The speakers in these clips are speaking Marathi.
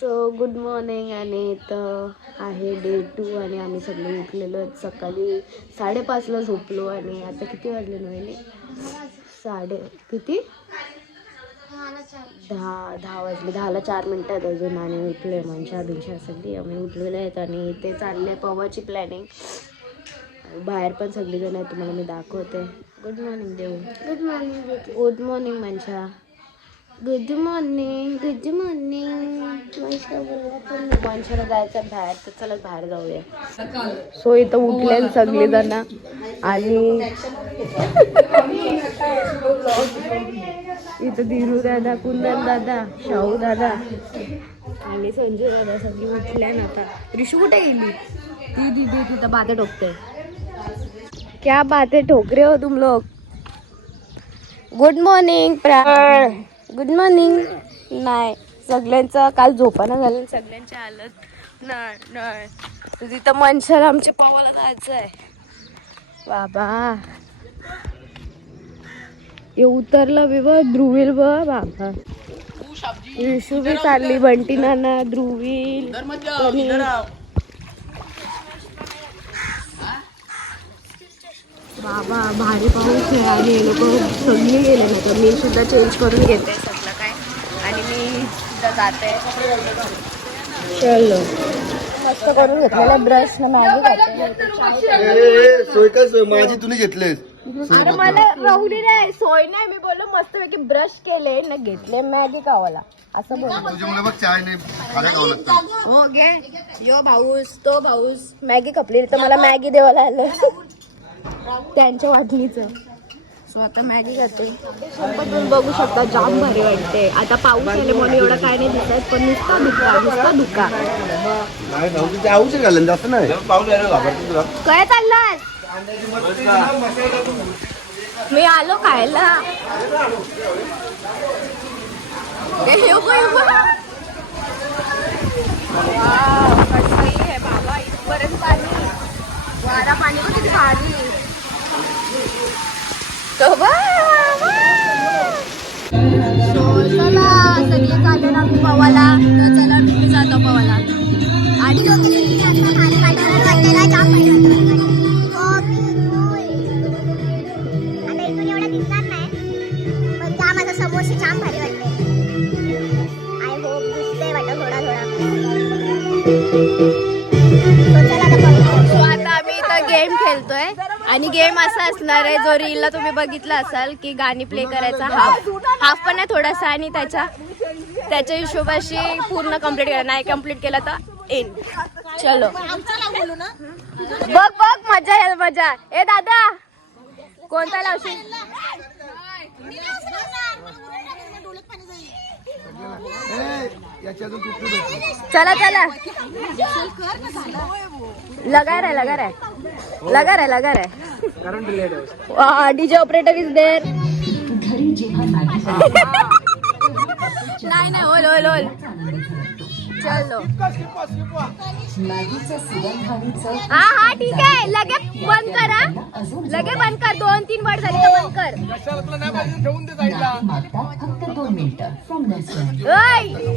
So good morning. आणि इथं आहे डे 2 आणि आम्ही सगळे उठलेलो आहेत. सकाळी 5:30ला झोपलो आणि आता किती वाजले नव्हे किती 10 वाजले. 10ला 4 मिनटं आहेत अजून आणि उठलोय. मनशा सगळी आम्ही उठलेले आहेत आणि ते चालले पवाची प्लॅनिंग. बाहेर पण सगळीजण आहेत, तुम्हाला मी दाखवते. गुड मॉर्निंग देऊ. Good morning. Good morning Mansha. Good morning. Good morning. मनशाला जायचं बाहेर, तर चला बाहेर जाऊया. सो इथं उठले सगळेजण आणि इथं धीरू दादा, कुंदन दादा, शाहू दादा आणि संजय दादा सगळी उठल्या ना. आता रिशू कुठे गेली? ती दीदी तिथं बाते ठोकते. क्या बातें ठोक रहे हो तुम लोग? Good morning. Good morning. नाही, सगळ्यांचं काल झोपानं झालं, सगळ्यांची हालत नाही. तर तिथं मनशाला आमच्या पावाला जायचं आहे. बाबा हे उतरलं बी ब ध्रुवील ब बाबा. विशू बी चालली, बंटी नाना, ध्रुवील. बाबा भारी पाऊस आहे आणि लोक सगळी गेले ना. तर मी सुद्धा चेंज करून घेते सगळं काय आणि मी सुद्धा जाते. चलो मस्त करून घेतलेला ब्रश न मॅगी खाते. माझी तुम्ही घेतलेस. अरे मला राहुली नाही, सोय नाही. मी बोललो मस्त पैकी ब्रश केले ना, घेतले मॅगी खावाला असं बोललो. चाय नाही हो घे. यो भाऊस तो भाऊस मॅगी खपली तर मला मॅगी देवाला आलं त्यांच्या वाटणीचं. सो आता मॅगी खाते. पण तुम्ही बघू शकता जाम भारी वाटते. आता पाऊस आले म्हणून एवढा काय नाही दिसत, पण नुसता धुका. काय चाललं? मी आलो खायला. बाबा इथपर्यंत पाणी, वारा पाणी पण किती भारी. चला सगळे चालले ना पवाला. चला मी जातो पवाला. आणि समोसे छान भारी वाटते. आय होप दिसते वाटत थोडा आता आम्ही इथं गेम खेळतोय आणि गेम असा असणार आहे जो रीलला तुम्ही बघितला असाल की गाणी प्ले करायचा. हाफ पण आहे थोडासा आणि त्याच्या हिशोबाशी पूर्ण कम्प्लीट केला. नाही कम्प्लीट केला तर एंड. चलो बघ मजा. ए दादा कोणता लावशील? चला लगा रे डीजे ऑपरेटर इज देर. नाही होल चलो. हा ठीक आहे. लगे बंद कर. 2-3 वर्ड झाले तर बंद कर.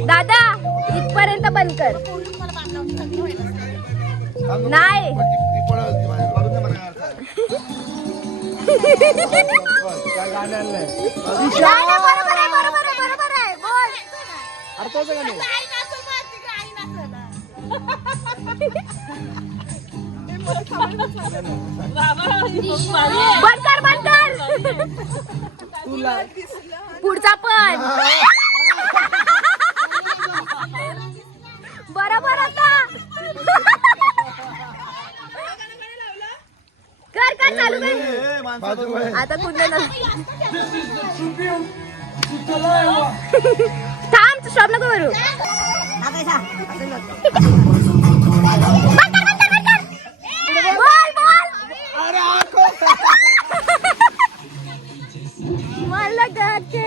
दादा इथपर्यंत बंद कर. नाही बरोबर आहे. बोल. बंद कर. पुढचा पण बरोबर होता. कर चालू कर. आता कुठलं थांब, स्टॉप नको करू. मला करते.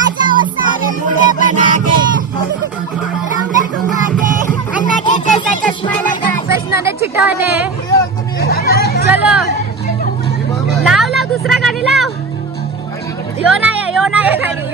आजाओ सारे मुझे बना के अन्ना के जैसा चश्मा लगा प्रश्न छिटाने. चलो लाव दुसरा गाणी लाव. यो नाही गाणी.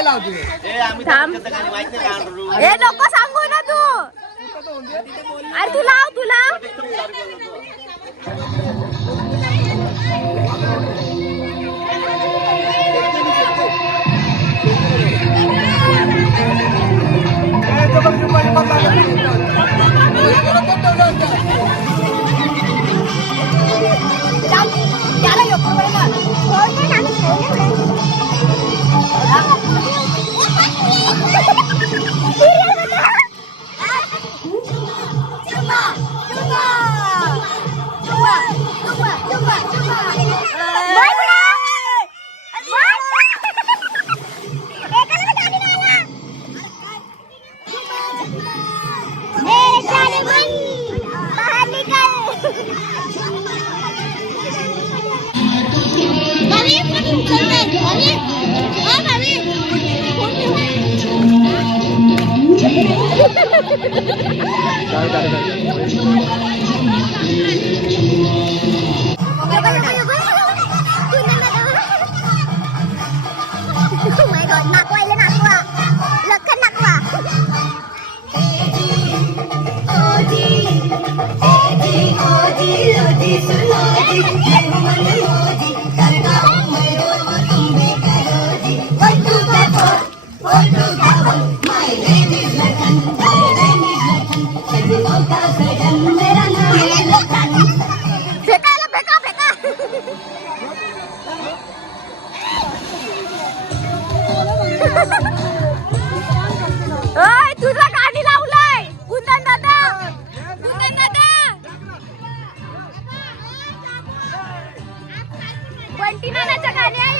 काय लावते थांब हे नको सांगू ना तू. अरे तू लाव तुला. तुझा गाणी लावलाय कुंदन दादा. कुंदन दादा बंटी नानाचं गाणे आहे.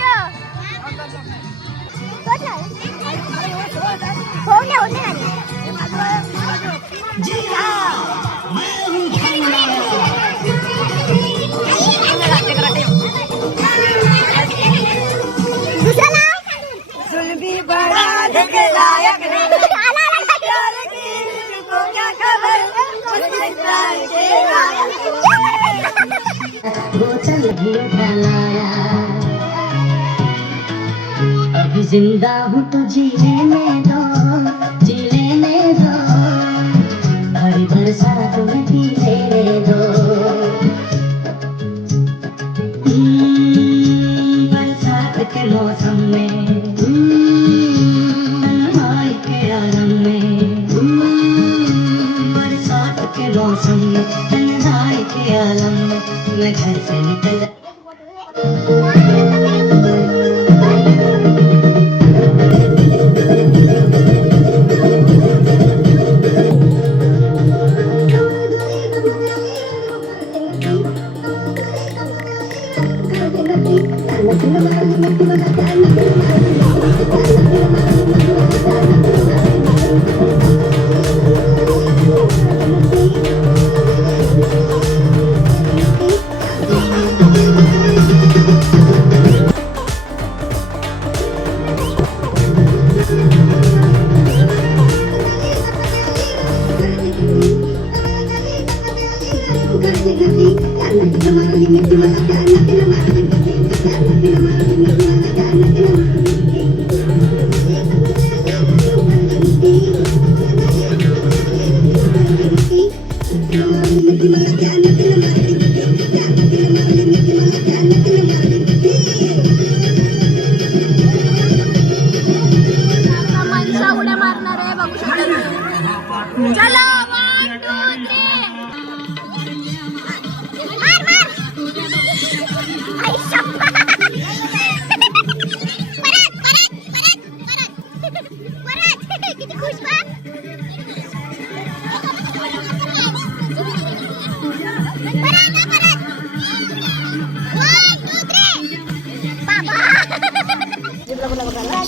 अभी जिंदा हूँ तो जी लेने दो, जी लेने दो, हरी बरसात में पी लेने दो। बरसात के मौसम में तन्हाई के आलम में, बरसात के मौसम में तन्हाई के आलम में मैं घर से निकल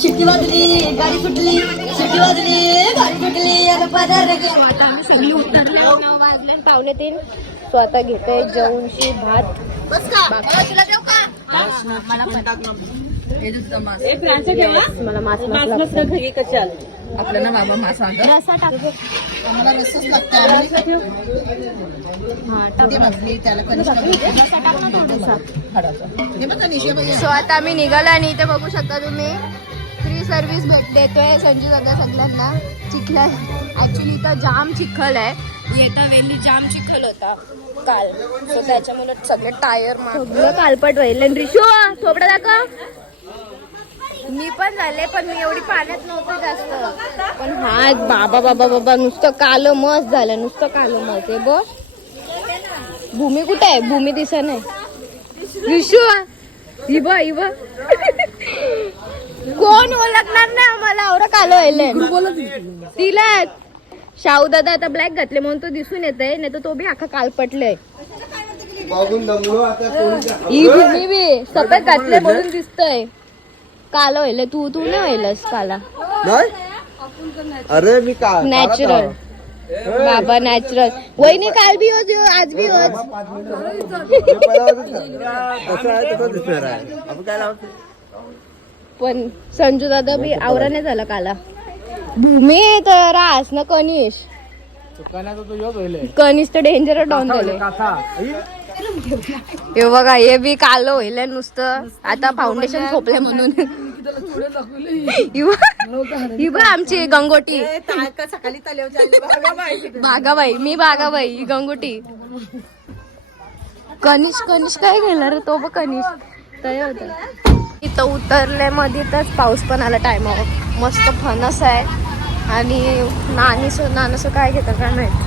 शिट्टी वाजली गाडी सुटली, शिट्टी वाजली गाडी सुटली, आता पदार आम्ही सगळी उतरले. 2:45 स्वतः घेते जेवणशी भात. बस का तुला देऊ का? मला मास लागतो. आपल्याला बाबा मास रस्सा टाक. आम्हाला रस्साच लागतं. त्याला रस्सा टाक ना थोडासा. हे बघा निशे बघा. सो आता आम्ही निघालो आणि इथे बघू शकता तुम्ही फ्री सर्व्हिस देतोय संजू दादा सगळ्यांना. चिखला ऍक्च्युली तर जाम चिखल आहे, येता वेळी जाम चिखल होता काल, सो त्याच्यामुळे सगळे टायर सगळं कालपट राहिले. रिशू थोबडा दाखव. मी पण झाले, पण मी एवढी पाण्यात नव्हतं जास्त. पण हा बाबा बाबा बाबा नुसतं कालं मस्त झालं, नुसतं कालं मस्त आहे. बस भूमी कुठे आहे? भूमी दिसत नाही. रिशू इवा इवा कोण ओळखणार नाही आम्हाला, एवढं कालं व्हायलंय. तिला शाहू दादा आता ब्लॅक घातले म्हणून तो दिसून येत आहे, नाही तर तो बी अख्खा काल पटलंय. ही भूमी बी सफेद घातले म्हणून दिसतय काल व्हायलंय. तू नाही व्हायलंस काला. अरे मी का नॅचरल बाबा नॅचरल. वहिनी काल बी होत आज बी होत. पण संजू दादा बी आवराने झाला काला. भूमी तर रास ना कनिश तर डेंजर डाऊन झाले. हे बघा हे बी काल होईल नुसतं. आता फाउंडेशन खोपले म्हणून. ही बघ आमची गंगोटी बागाबाई. मी बागाबाई ही गंगोटी. कनिष काय गेला रे तो बघ. कनिष तयार होता इथं उतरले मध्येच पाऊस पण आला टायमावर. मस्त फणस आहे आणि नानस काय घेतात काय माहिती.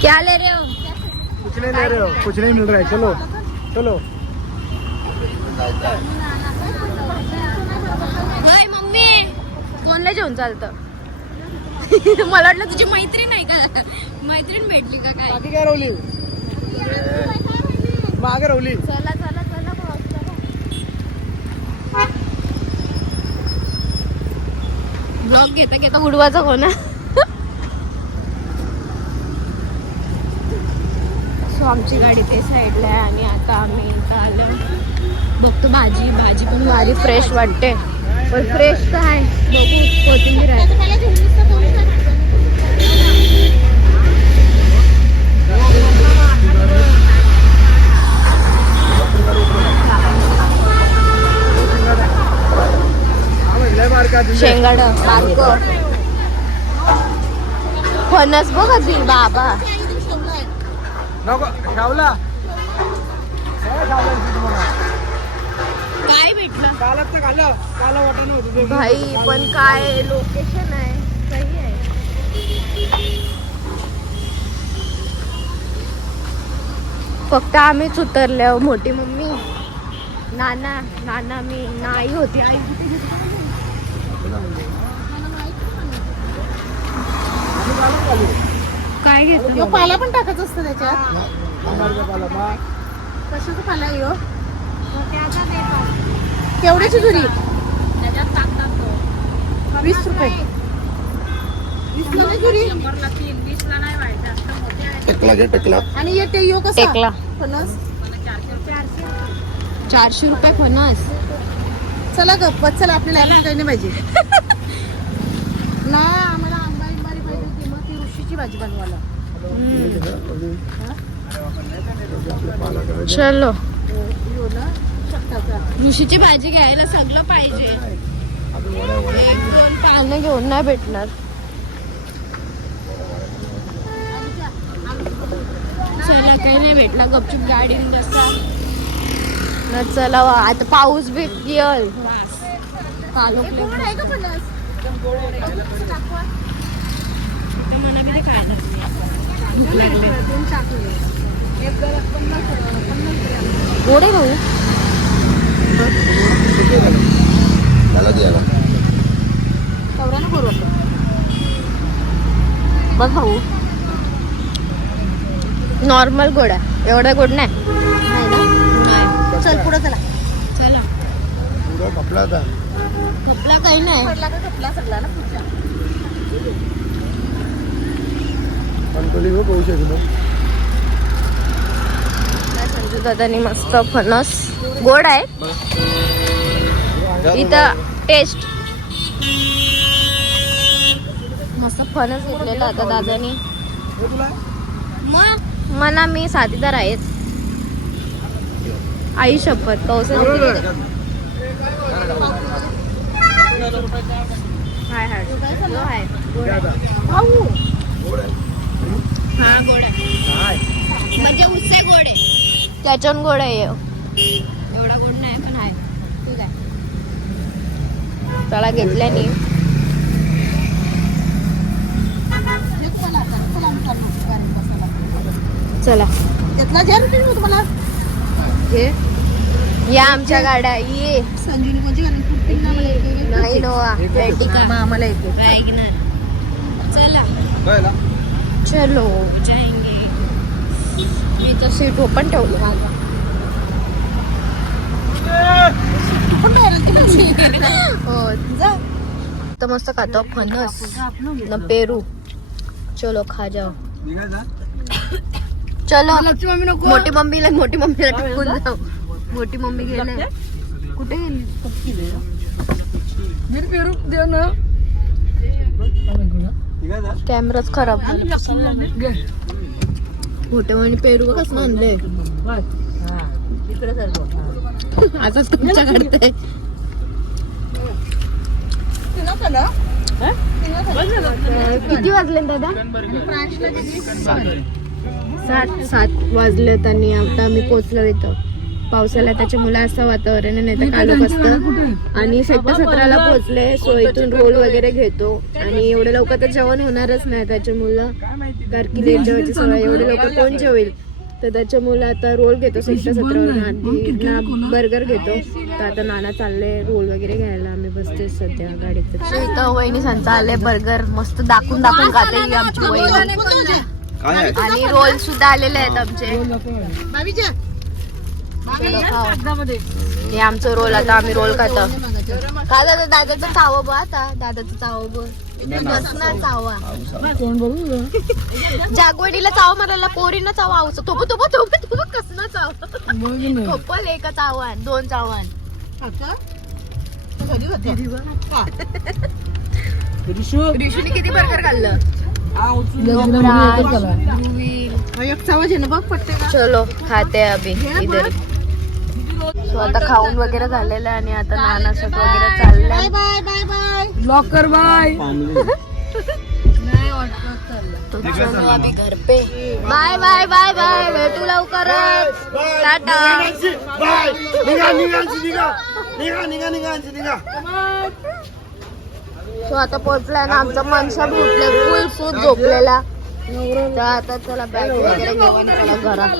क्या ले रहे हो? कुछ नहीं दे रहे हो, कुछ नहीं मिल रहा है. चलो चलो. हाय मम्मी कोणला जेवण चालतं. मला वाटलं तुझी मैत्रीण नाही का, मैत्रीण भेटली का काय. बाकी काय रवली मागे रवली. चला चला चला ब्लॉग घेता उडवायचा कोणा. सो आमची गाडी ते साईडला आहे आणि आता आम्ही इथं आलो. बघतो भाजी पण भारी फ्रेश वाटते. पण फ्रेश तर आहे. बघू कोथिंबीर आहे. शेंगाड बारक फणस बघ अजून बाबा. शावला काय भेटलं कालाच खाल्लं. काला वाटण होतं भाई. पण काय लोकेशन आहे, सही आहे. फक्त आम्हीच उतरले. मोठी मम्मी नाना मी नाही होती. आई काय घेतो. पाला पण टाकायचं असतं त्याच्यात. कशाचा पाला आहे ह्यो? केवढ्याची जुरी? 20 रुपये. 20 ला जुरी. आणि यो कसा टेकला फणस 400 रुपये फणस. चला गप्प चला. आपल्याला काही नाही पाहिजे. नाही आम्हाला आंबारी पाहिजे होती. मग ती ऋषीची भाजी बनवायला. चलो शकताचा. ऋषीची भाजी घ्यायला सगळं पाहिजे. 1-2 पानं घेऊन नाही भेटणार. चला काही नाही भेटला. गपचूप गाडी बसा न. चला आता पाऊस बी येल. कालोखले आहे का फणस? मना बी ते काय भूक लागली. गोडे भाऊ कवरानं करू आपण. बघ भाऊ नॉर्मल गोड आहे. एवढा गोड नाही. चल पुढे चला. चला खपला आता. खपला काही नाही. पडला का खपला सगळा ना पुढचा. कणकोली हो पाहू शकतो. संजू दादानी मस्त फणस गोड आहे. इथं टेस्ट मस्त फणस घेतलेला आता दादानी. मग मना मी साथीदार आहेच. आई शपथ कौशल हाय हाय जो हाय गोड आहे. भाऊ हा गोड आहे म्हणजे उससे गोड आहे त्याच्याहून गोड आहे एवढा गोड नाही पण आहे ठीक आहे. चला घेतल्याने चला घेतला घ्या रे तुम्हाला ये या आमच्या गाड्या ये संजीवनी कोणची गाडी कुठली ना मला एक- नाही नोवा वेटिका मग आम्हाला येते वॅगनर चला चलो जाएंगे. मी तर सीट ओपन ठेवलं माझं. पण डायरेक्ट हो जा तर मस्त खातो फणस न पेरू. चलो खा जाओ चलो. लक्ष्मी मम्मी नको मोठी मम्मीला टाकून जाऊ. मोठी मम्मी गेले कुठे गेली मी पेरू देऊ ना कॅमेराच खराब. मोठे मम्मी पेरू कसं आणले आताच तुमच्या काढते. किती वाजले दादा? 7 वाजलेत आणि आता आम्ही पोहोचलो इथं. पावसाला त्याच्यामुळे असं वातावरण आहे, नाही तर कालोख असतं. आणि सेक्टर 17ला पोहोचले. सो इथून रोल वगैरे घेतो आणि एवढं लवकर तर जेवण होणारच नाही त्याच्यामुळं, कारण की लेट जेवायची सवय. एवढे लवकर कोण जेवेल, तर त्याच्यामुळे आता रोल घेतो सेक्टर 17वर. आधी ना बर्गर घेतो. तर आता नाना चालले रोल वगैरे घ्यायला. आम्ही बसते सध्या गाडीत. इथं वहिनी सांगता आले बर्गर मस्त दाखवून खाते ही आमची वहिनी. आणि रोल सुद्धा आलेले आहेत आमचे. चलो खाओ. हे आमचं रोल. आता आम्ही रोल खातो. का दादाचं चावं बघ. आता दादाचं चावं बघ. बसणार चावा. जागवडीला चाव मारायला पोरीनं चाव आवचं. तो कसलं चाव खोपल. एका चाव्हान 2 चाव्हान. रिशूने किती बर्गर खाल्लं. चलो खाते अभी इधर. सो आता खाऊन वगैरे झालेलं आहे आणि आता नानासट वगैरे चाललंय. Bye bye bye blocker bye. तो चलो अभी घर पे. Bye bye bye bye. भेटू लवकरच. टाटा. सो आता पोहोचलाय ना आमचा मनशा भी उठले फुल सूट झोपलेला. तर आता चला बॅग वगैरे घेऊन चला घरात.